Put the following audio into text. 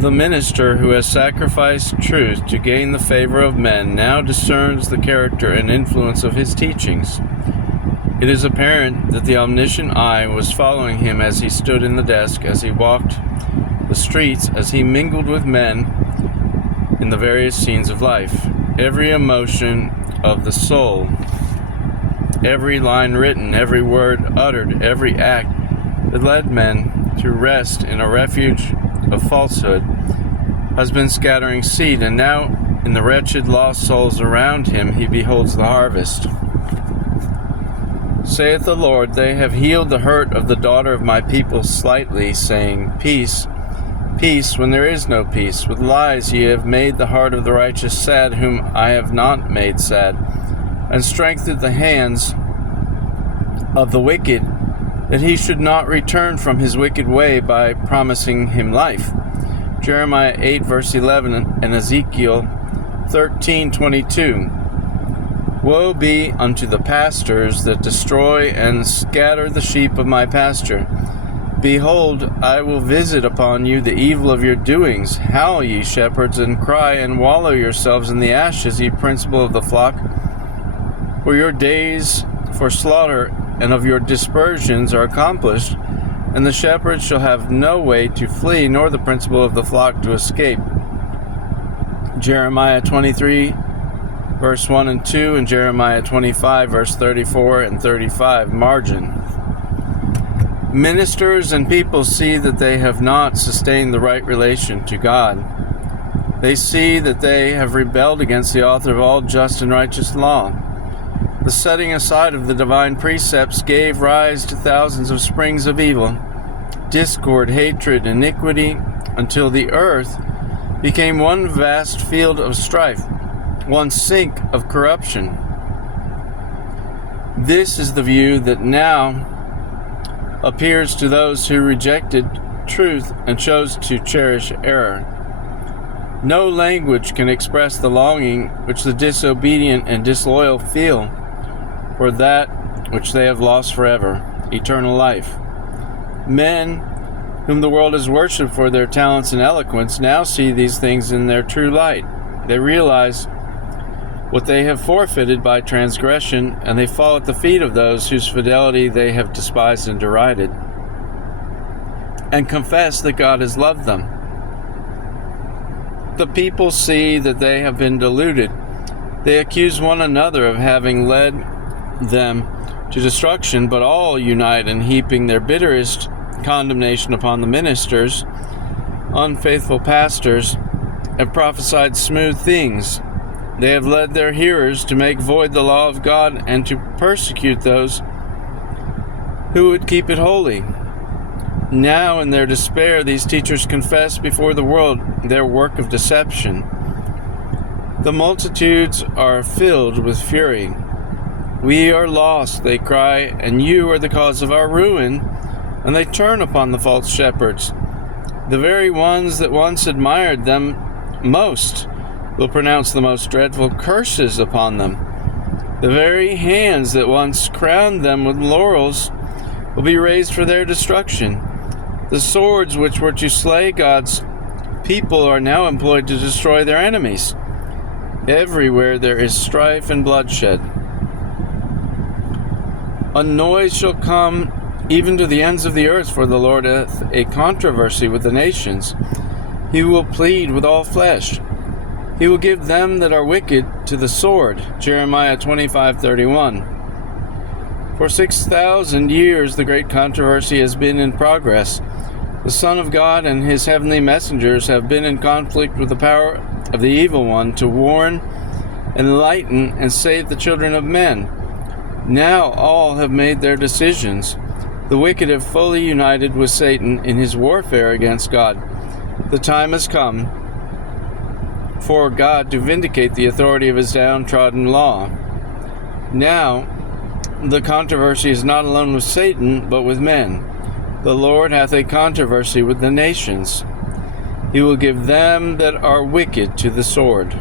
The minister who has sacrificed truth to gain the favor of men now discerns the character and influence of his teachings. It is apparent that the omniscient eye was following him as he stood in the desk, as he walked the streets, as he mingled with men in the various scenes of life. Every emotion of the soul, every line written, every word uttered, every act that led men to rest in a refuge of falsehood has been scattering seed, and now in the wretched lost souls around him he beholds the harvest. Saith the Lord, they have healed the hurt of the daughter of my people slightly, saying, Peace, peace, when there is no peace. With lies ye have made the heart of the righteous sad, whom I have not made sad, and strengthened the hands of the wicked, that he should not return from his wicked way by promising him life. Jeremiah 8, verse 11, and Ezekiel 13:22. Woe be unto the pastors that destroy and scatter the sheep of my pasture. Behold, I will visit upon you the evil of your doings. Howl, ye shepherds, and cry, and wallow yourselves in the ashes, ye principal of the flock. For your days for slaughter and of your dispersions are accomplished, and the shepherds shall have no way to flee, nor the principal of the flock to escape. Jeremiah 23, verse 1 and 2, and Jeremiah 25, verse 34 and 35, margin. Ministers and people see that they have not sustained the right relation to God. They see that they have rebelled against the author of all just and righteous law. The setting aside of the divine precepts gave rise to thousands of springs of evil, discord, hatred, iniquity, until the earth became one vast field of strife, one sink of corruption. This is the view that now appears to those who rejected truth and chose to cherish error. No language can express the longing which the disobedient and disloyal feel for that which they have lost forever, eternal life. Men whom the world has worshipped for their talents and eloquence now see these things in their true light. They realize what they have forfeited by transgression, and they fall at the feet of those whose fidelity they have despised and derided, and confess that God has loved them. The people see that they have been deluded. They accuse one another of having led them to destruction, but all unite in heaping their bitterest condemnation upon the ministers. Unfaithful pastors have prophesied smooth things. They have led their hearers to make void the law of God and to persecute those who would keep it holy. Now, in their despair, these teachers confess before the world their work of deception. The multitudes are filled with fury. We are lost, they cry, and you are the cause of our ruin. And they turn upon the false shepherds. The very ones that once admired them most will pronounce the most dreadful curses upon them. The very hands that once crowned them with laurels will be raised for their destruction. The swords which were to slay God's people are now employed to destroy their enemies. Everywhere there is strife and bloodshed. A noise shall come even to the ends of the earth, for the Lord hath a controversy with the nations. He will plead with all flesh. He will give them that are wicked to the sword. Jeremiah 25:31. For 6,000 years the great controversy has been in progress. The Son of God and his heavenly messengers have been in conflict with the power of the evil one to warn, enlighten, and save the children of men. Now all have made their decisions. The wicked have fully united with Satan in his warfare against God. The time has come for God to vindicate the authority of his downtrodden law. Now, the controversy is not alone with Satan, but with men. The Lord hath a controversy with the nations. He will give them that are wicked to the sword.